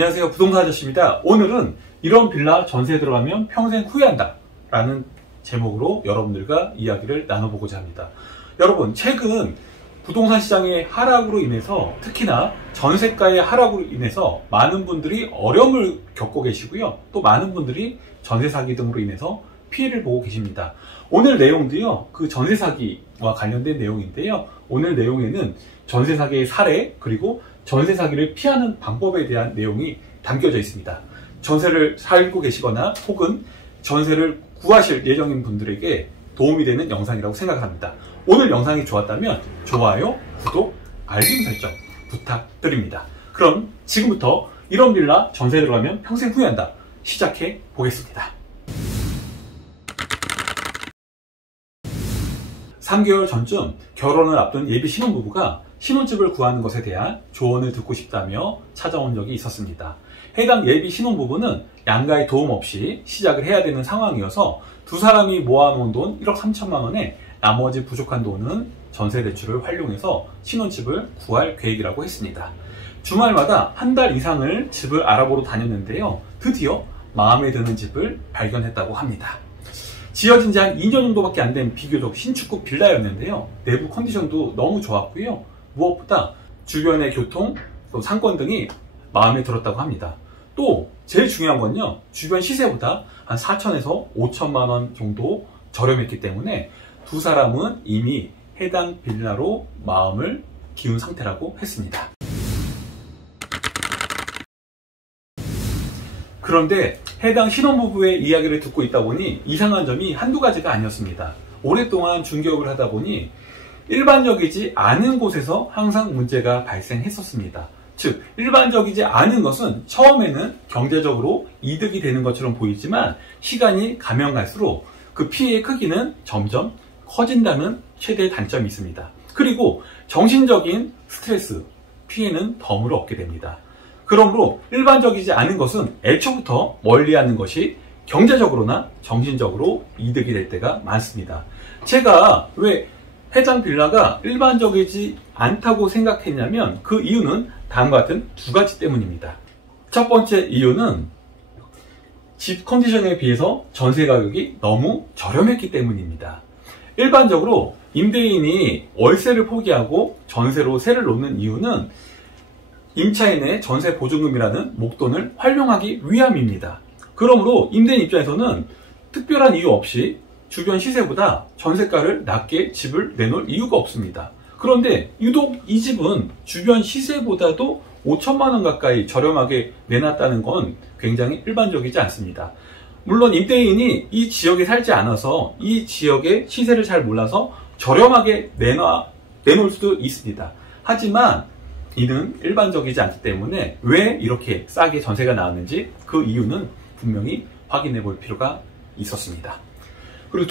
안녕하세요, 부동산 아저씨입니다. 오늘은 이런 빌라 전세에 들어가면 평생 후회한다 라는 제목으로 여러분들과 이야기를 나눠보고자 합니다. 여러분, 최근 부동산 시장의 하락으로 인해서, 특히나 전세가의 하락으로 인해서 많은 분들이 어려움을 겪고 계시고요, 또 많은 분들이 전세 사기 등으로 인해서 피해를 보고 계십니다. 오늘 내용도요, 그 전세 사기와 관련된 내용인데요, 오늘 내용에는 전세 사기의 사례, 그리고 전세 사기를 피하는 방법에 대한 내용이 담겨져 있습니다. 전세를 살고 계시거나 혹은 전세를 구하실 예정인 분들에게 도움이 되는 영상이라고 생각을 합니다. 오늘 영상이 좋았다면 좋아요, 구독, 알림 설정 부탁드립니다. 그럼 지금부터 이런 빌라 전세에 들어가면 평생 후회한다 시작해 보겠습니다. 3개월 전쯤 결혼을 앞둔 예비 신혼부부가 신혼집을 구하는 것에 대한 조언을 듣고 싶다며 찾아온 적이 있었습니다. 해당 예비 신혼부부는 양가의 도움 없이 시작을 해야 되는 상황이어서 두 사람이 모아놓은 돈 1억 3천만 원에 나머지 부족한 돈은 전세 대출을 활용해서 신혼집을 구할 계획이라고 했습니다. 주말마다 한 달 이상을 집을 알아보러 다녔는데요, 드디어 마음에 드는 집을 발견했다고 합니다. 지어진 지 한 2년 정도밖에 안 된 비교적 신축급 빌라였는데요, 내부 컨디션도 너무 좋았고요, 무엇보다 주변의 교통, 또 상권 등이 마음에 들었다고 합니다. 또 제일 중요한 건요, 주변 시세보다 한 4천에서 5천만 원 정도 저렴했기 때문에 두 사람은 이미 해당 빌라로 마음을 기운 상태라고 했습니다. 그런데 해당 신혼부부의 이야기를 듣고 있다 보니 이상한 점이 한두 가지가 아니었습니다. 오랫동안 중개업을 하다 보니 일반적이지 않은 곳에서 항상 문제가 발생했었습니다. 즉, 일반적이지 않은 것은 처음에는 경제적으로 이득이 되는 것처럼 보이지만 시간이 가면 갈수록 그 피해의 크기는 점점 커진다는 최대의 단점이 있습니다. 그리고 정신적인 스트레스, 피해는 덤으로 얻게 됩니다. 그러므로 일반적이지 않은 것은 애초부터 멀리하는 것이 경제적으로나 정신적으로 이득이 될 때가 많습니다. 제가 왜 해당 빌라가 일반적이지 않다고 생각했냐면 그 이유는 다음과 같은 두 가지 때문입니다. 첫 번째 이유는 집 컨디션에 비해서 전세 가격이 너무 저렴했기 때문입니다. 일반적으로 임대인이 월세를 포기하고 전세로 세를 놓는 이유는 임차인의 전세 보증금이라는 목돈을 활용하기 위함입니다. 그러므로 임대인 입장에서는 특별한 이유 없이 주변 시세보다 전세가를 낮게 집을 내놓을 이유가 없습니다. 그런데 유독 이 집은 주변 시세보다도 5천만 원 가까이 저렴하게 내놨다는 건 굉장히 일반적이지 않습니다. 물론 임대인이 이 지역에 살지 않아서 이 지역의 시세를 잘 몰라서 저렴하게 내놓을 수도 있습니다. 하지만 이는 일반적이지 않기 때문에 왜 이렇게 싸게 전세가 나왔는지 그 이유는 분명히 확인해 볼 필요가 있었습니다. 그리고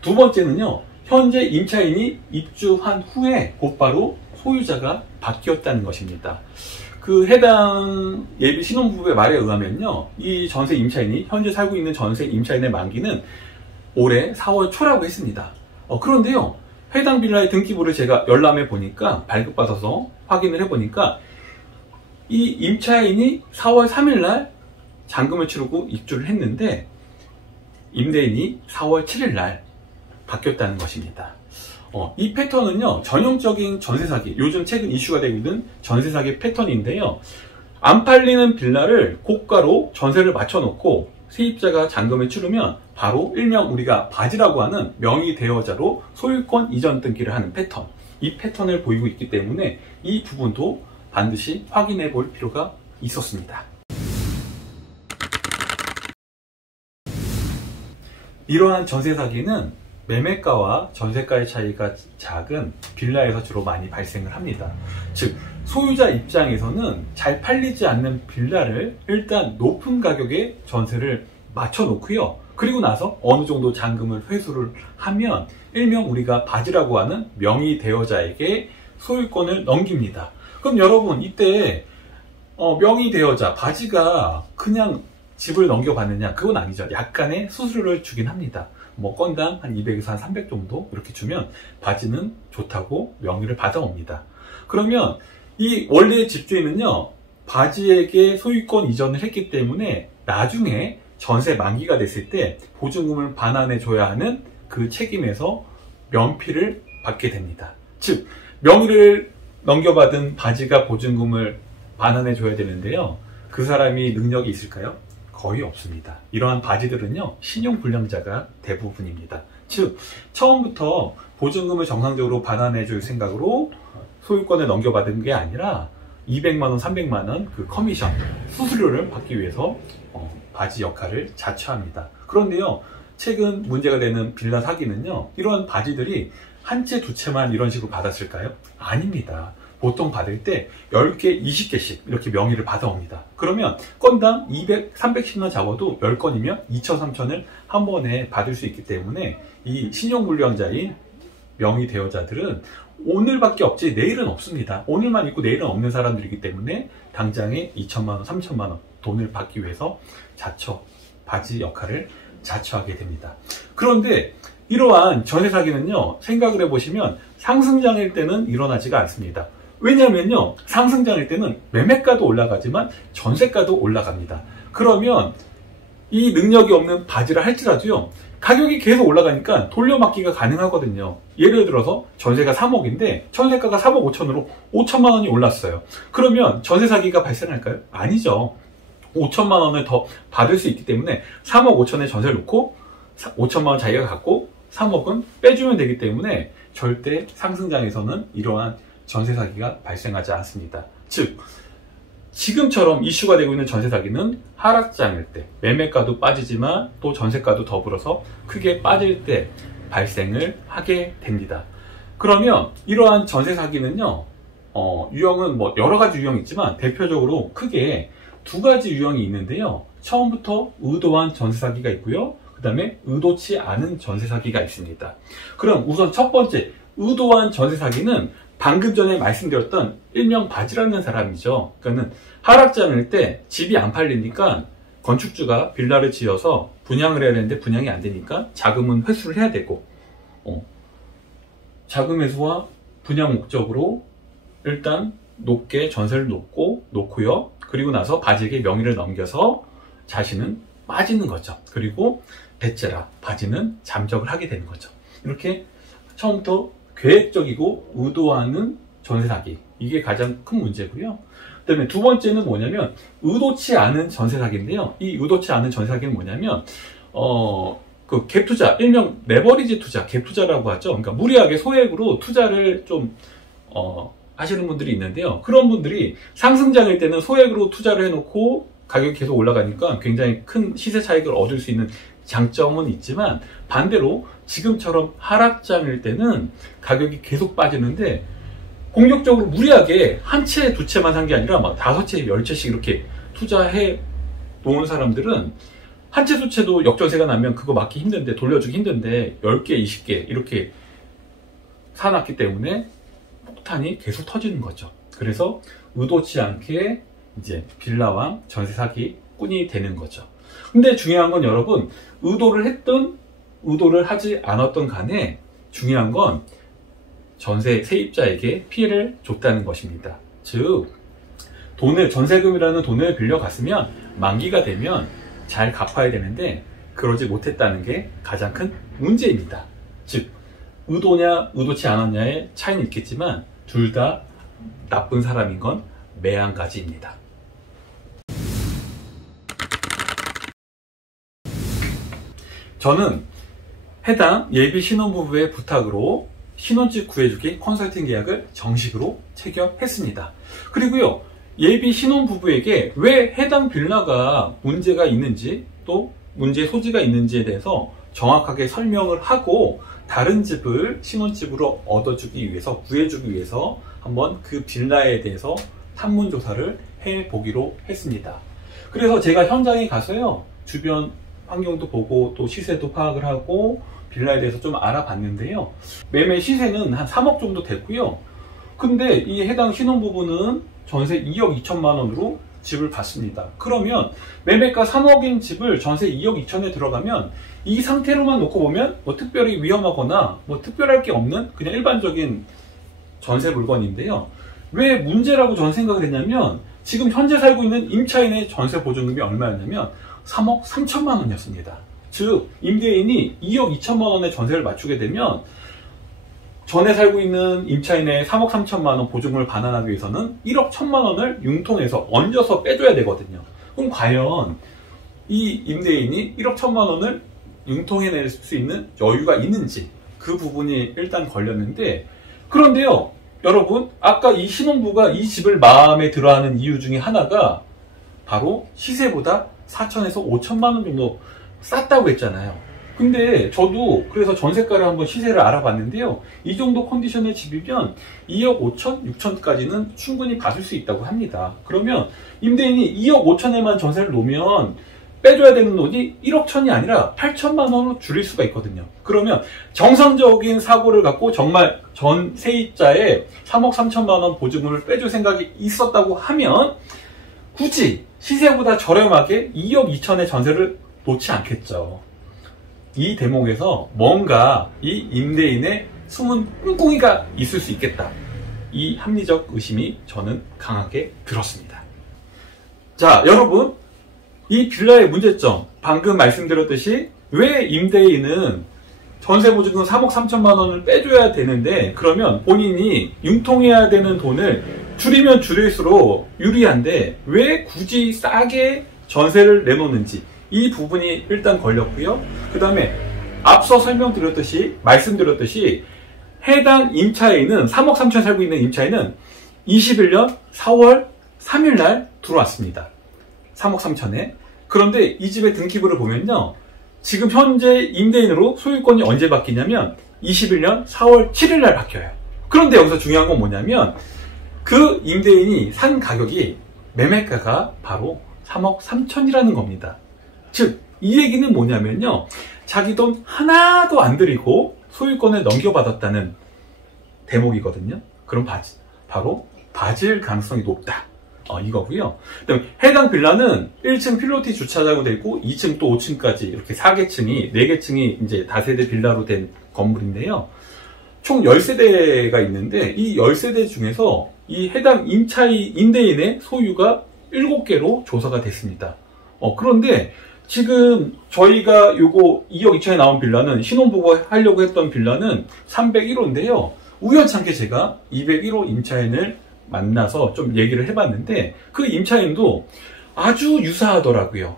두 번째는요, 현재 임차인이 입주한 후에 곧바로 소유자가 바뀌었다는 것입니다. 그 해당 예비 신혼부부의 말에 의하면요, 이 전세 임차인이, 현재 살고 있는 전세 임차인의 만기는 올해 4월 초라고 했습니다. 그런데요, 해당 빌라의 등기부를 제가 열람해 보니까, 발급받아서 확인을 해 보니까 이 임차인이 4월 3일날 잔금을 치르고 입주를 했는데 임대인이 4월 7일날 바뀌었다는 것입니다. 이 패턴은요, 전형적인 전세 사기, 요즘 최근 이슈가 되고 있는 전세 사기 패턴인데요, 안 팔리는 빌라를 고가로 전세를 맞춰놓고 세입자가 잔금을 치르면 바로 일명 우리가 바지라고 하는 명의 대여자로 소유권 이전 등기를 하는 패턴, 이 패턴을 보이고 있기 때문에 이 부분도 반드시 확인해 볼 필요가 있었습니다. 이러한 전세 사기는 매매가와 전세가의 차이가 작은 빌라에서 주로 많이 발생을 합니다. 즉, 소유자 입장에서는 잘 팔리지 않는 빌라를 일단 높은 가격에 전세를 맞춰 놓고요, 그리고 나서 어느 정도 잔금을 회수를 하면 일명 우리가 바지라고 하는 명의 대여자에게 소유권을 넘깁니다. 그럼 여러분, 이때 명의 대여자, 바지가 그냥 집을 넘겨받느냐? 그건 아니죠. 약간의 수수료를 주긴 합니다. 뭐 건당 한 200에서 한 300 정도 이렇게 주면 바지는 좋다고 명의를 받아옵니다. 그러면 이 원래의 집주인은요, 바지에게 소유권 이전을 했기 때문에 나중에 전세 만기가 됐을 때 보증금을 반환해 줘야 하는 그 책임에서 면피를 받게 됩니다. 즉, 명의를 넘겨받은 바지가 보증금을 반환해 줘야 되는데요. 그 사람이 능력이 있을까요? 거의 없습니다. 이러한 바지들은요, 신용불량자가 대부분입니다. 즉, 처음부터 보증금을 정상적으로 반환해 줄 생각으로 소유권을 넘겨받은 게 아니라 200만원, 300만원 그 커미션, 수수료를 받기 위해서 바지 역할을 자처합니다. 그런데요, 최근 문제가 되는 빌라 사기는요, 이러한 바지들이 한 채, 두 채만 이런 식으로 받았을까요? 아닙니다. 보통 받을 때 10개, 20개씩 이렇게 명의를 받아옵니다. 그러면 건당 200, 300씩만 잡아도 10건이면 2천, 3천을 한 번에 받을 수 있기 때문에 이 신용불량자인 명의 대여자들은 오늘밖에 없지 내일은 없습니다. 오늘만 있고 내일은 없는 사람들이기 때문에 당장에 2천만원, 3천만원 돈을 받기 위해서 자처, 바지 역할을 자처하게 됩니다. 그런데 이러한 전세 사기는요, 생각을 해보시면 상승장일 때는 일어나지가 않습니다. 왜냐면요, 상승장일 때는 매매가도 올라가지만 전세가도 올라갑니다. 그러면 이 능력이 없는 바지를 할지라도요, 가격이 계속 올라가니까 돌려막기가 가능하거든요. 예를 들어서 전세가 3억인데 전세가가 3억 5천으로 5천만 원이 올랐어요. 그러면 전세 사기가 발생할까요? 아니죠. 5천만 원을 더 받을 수 있기 때문에 3억 5천에 전세를 놓고 5천만 원 자기가 갖고 3억은 빼주면 되기 때문에 절대 상승장에서는 이러한 전세 사기가 발생하지 않습니다. 즉, 지금처럼 이슈가 되고 있는 전세 사기는 하락장일 때 매매가도 빠지지만 또 전세가도 더불어서 크게 빠질 때 발생을 하게 됩니다. 그러면 이러한 전세 사기는요, 유형은 뭐 여러 가지 유형이 있지만 대표적으로 크게 두 가지 유형이 있는데요. 처음부터 의도한 전세 사기가 있고요. 그 다음에 의도치 않은 전세 사기가 있습니다. 그럼 우선 첫 번째 의도한 전세 사기는 방금 전에 말씀드렸던 일명 바지라는 사람이죠. 그러니까 하락장일 때 집이 안 팔리니까 건축주가 빌라를 지어서 분양을 해야 되는데 분양이 안 되니까 자금은 회수를 해야 되고, 자금 회수와 분양 목적으로 일단 높게 전세를 놓고요. 그리고 나서 바지에게 명의를 넘겨서 자신은 빠지는 거죠. 그리고 배째라 바지는 잠적을 하게 되는 거죠. 이렇게 처음부터 계획적이고 의도하는 전세 사기, 이게 가장 큰 문제고요. 그 다음에 두 번째는 뭐냐면 의도치 않은 전세 사기인데요. 이 의도치 않은 전세 사기는 뭐냐면 그 갭 투자, 일명 레버리지 투자, 갭 투자라고 하죠. 그러니까 무리하게 소액으로 투자를 좀 하시는 분들이 있는데요. 그런 분들이 상승장일 때는 소액으로 투자를 해놓고 가격이 계속 올라가니까 굉장히 큰 시세 차익을 얻을 수 있는 장점은 있지만, 반대로 지금처럼 하락장일 때는 가격이 계속 빠지는데 공격적으로 무리하게 한 채, 두 채만 산 게 아니라 막 5채, 10채씩 이렇게 투자해 놓은 사람들은 한 채, 두 채도 역전세가 나면 그거 막기 힘든데, 돌려주기 힘든데 10개, 20개 이렇게 사놨기 때문에 폭탄이 계속 터지는 거죠. 그래서 의도치 않게 이제 빌라왕 전세 사기꾼이 되는 거죠. 근데 중요한 건 여러분, 의도를 했든 의도를 하지 않았던 간에 중요한 건 전세 세입자에게 피해를 줬다는 것입니다. 즉, 전세금이라는 돈을 빌려갔으면 만기가 되면 잘 갚아야 되는데 그러지 못했다는 게 가장 큰 문제입니다. 즉, 의도냐 의도치 않았냐의 차이는 있겠지만 둘 다 나쁜 사람인 건 매한가지입니다. 저는 해당 예비 신혼부부의 부탁으로 신혼집 구해주기 컨설팅 계약을 정식으로 체결했습니다. 그리고요, 예비 신혼부부에게 왜 해당 빌라가 문제가 있는지 또 문제 소지가 있는지에 대해서 정확하게 설명을 하고 다른 집을 신혼집으로 얻어주기 위해서, 구해주기 위해서 한번 그 빌라에 대해서 탐문조사를 해보기로 했습니다. 그래서 제가 현장에 가서요, 주변 환경도 보고 또 시세도 파악을 하고 빌라에 대해서 좀 알아봤는데요. 매매 시세는 한 3억 정도 됐고요. 근데 이 해당 신혼부부는 전세 2억 2천만 원으로 집을 봤습니다. 그러면 매매가 3억인 집을 전세 2억 2천에 들어가면 이 상태로만 놓고 보면 뭐 특별히 위험하거나 뭐 특별할 게 없는 그냥 일반적인 전세 물건인데요. 왜 문제라고 저는 생각을 했냐면 지금 현재 살고 있는 임차인의 전세 보증금이 얼마였냐면 3억 3천만 원이었습니다. 즉 임대인이 2억 2천만 원의 전세를 맞추게 되면 전에 살고 있는 임차인의 3억 3천만 원 보증금을 반환하기 위해서는 1억 1천만 원을 융통해서 얹어서 빼줘야 되거든요. 그럼 과연 이 임대인이 1억 1천만 원을 융통해낼 수 있는 여유가 있는지, 그 부분이 일단 걸렸는데, 그런데요 여러분, 아까 이 신혼부가 이 집을 마음에 들어하는 이유 중에 하나가 바로 시세보다 4천에서 5천만 원 정도 쌌다고 했잖아요. 근데 저도 그래서 전세가를 한번 시세를 알아봤는데요, 이 정도 컨디션의 집이면 2억 5천, 6천까지는 충분히 받을 수 있다고 합니다. 그러면 임대인이 2억 5천에만 전세를 놓으면 빼줘야 되는 돈이 1억 천이 아니라 8천만 원으로 줄일 수가 있거든요. 그러면 정상적인 사고를 갖고 정말 전 세입자의 3억 3천만 원 보증금을 빼줄 생각이 있었다고 하면 굳이 시세보다 저렴하게 2억 2천의 전세를 놓지 않겠죠. 이 대목에서 뭔가 이 임대인의 숨은 꿍꿍이가 있을 수 있겠다, 이 합리적 의심이 저는 강하게 들었습니다. 자, 여러분, 이 빌라의 문제점, 방금 말씀드렸듯이 왜 임대인은 전세보증금 3억 3천만 원을 빼줘야 되는데, 그러면 본인이 융통해야 되는 돈을 줄이면 줄일수록 유리한데 왜 굳이 싸게 전세를 내놓는지, 이 부분이 일단 걸렸고요. 그 다음에 앞서 말씀드렸듯이 해당 임차인은 3억 3천 살고 있는 임차인은 21년 4월 3일 날 들어왔습니다. 3억 3천에. 그런데 이 집의 등기부를 보면요, 지금 현재 임대인으로 소유권이 언제 바뀌냐면 21년 4월 7일 날 바뀌어요. 그런데 여기서 중요한 건 뭐냐면 그 임대인이 산 가격이, 매매가가 바로 3억 3천이라는 겁니다. 즉 이 얘기는 뭐냐면요, 자기 돈 하나도 안 들이고 소유권을 넘겨받았다는 대목이거든요. 그럼 바로 받을 가능성이 높다, 이거고요. 그다음에 해당 빌라는 1층 필로티 주차장으로 되어 있고 2층 또 5층까지 이렇게 4개층이 4개층이 이제 다세대 빌라로 된 건물인데요. 총 10세대가 있는데 이 10세대 중에서 이 해당 임대인의 소유가 7개로 조사가 됐습니다. 그런데 지금 저희가 요거 2억 2천에 나온 빌라는, 신혼부부 하려고 했던 빌라는 301호인데요. 우연찮게 제가 201호 임차인을 만나서 좀 얘기를 해봤는데 그 임차인도 아주 유사하더라고요.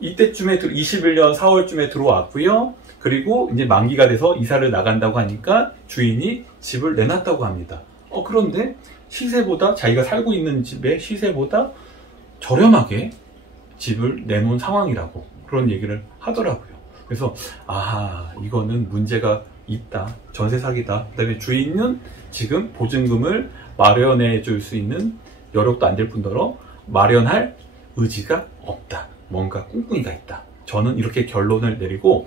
이때쯤에 21년 4월쯤에 들어왔고요. 그리고 이제 만기가 돼서 이사를 나간다고 하니까 주인이 집을 내놨다고 합니다. 그런데 시세보다, 자기가 살고 있는 집의 시세보다 저렴하게 집을 내놓은 상황이라고 그런 얘기를 하더라고요. 그래서 이거는 문제가 있다, 전세 사기다. 그 다음에 주인은 지금 보증금을 마련해 줄 수 있는 여력도 안 될 뿐더러 마련할 의지가 없다, 뭔가 꿍꿍이가 있다. 저는 이렇게 결론을 내리고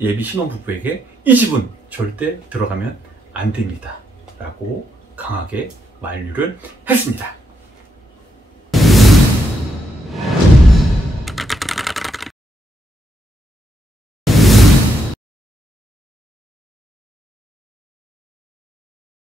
예비 신혼부부에게 이 집은 절대 들어가면 안 됩니다 라고 강하게 만류를 했습니다.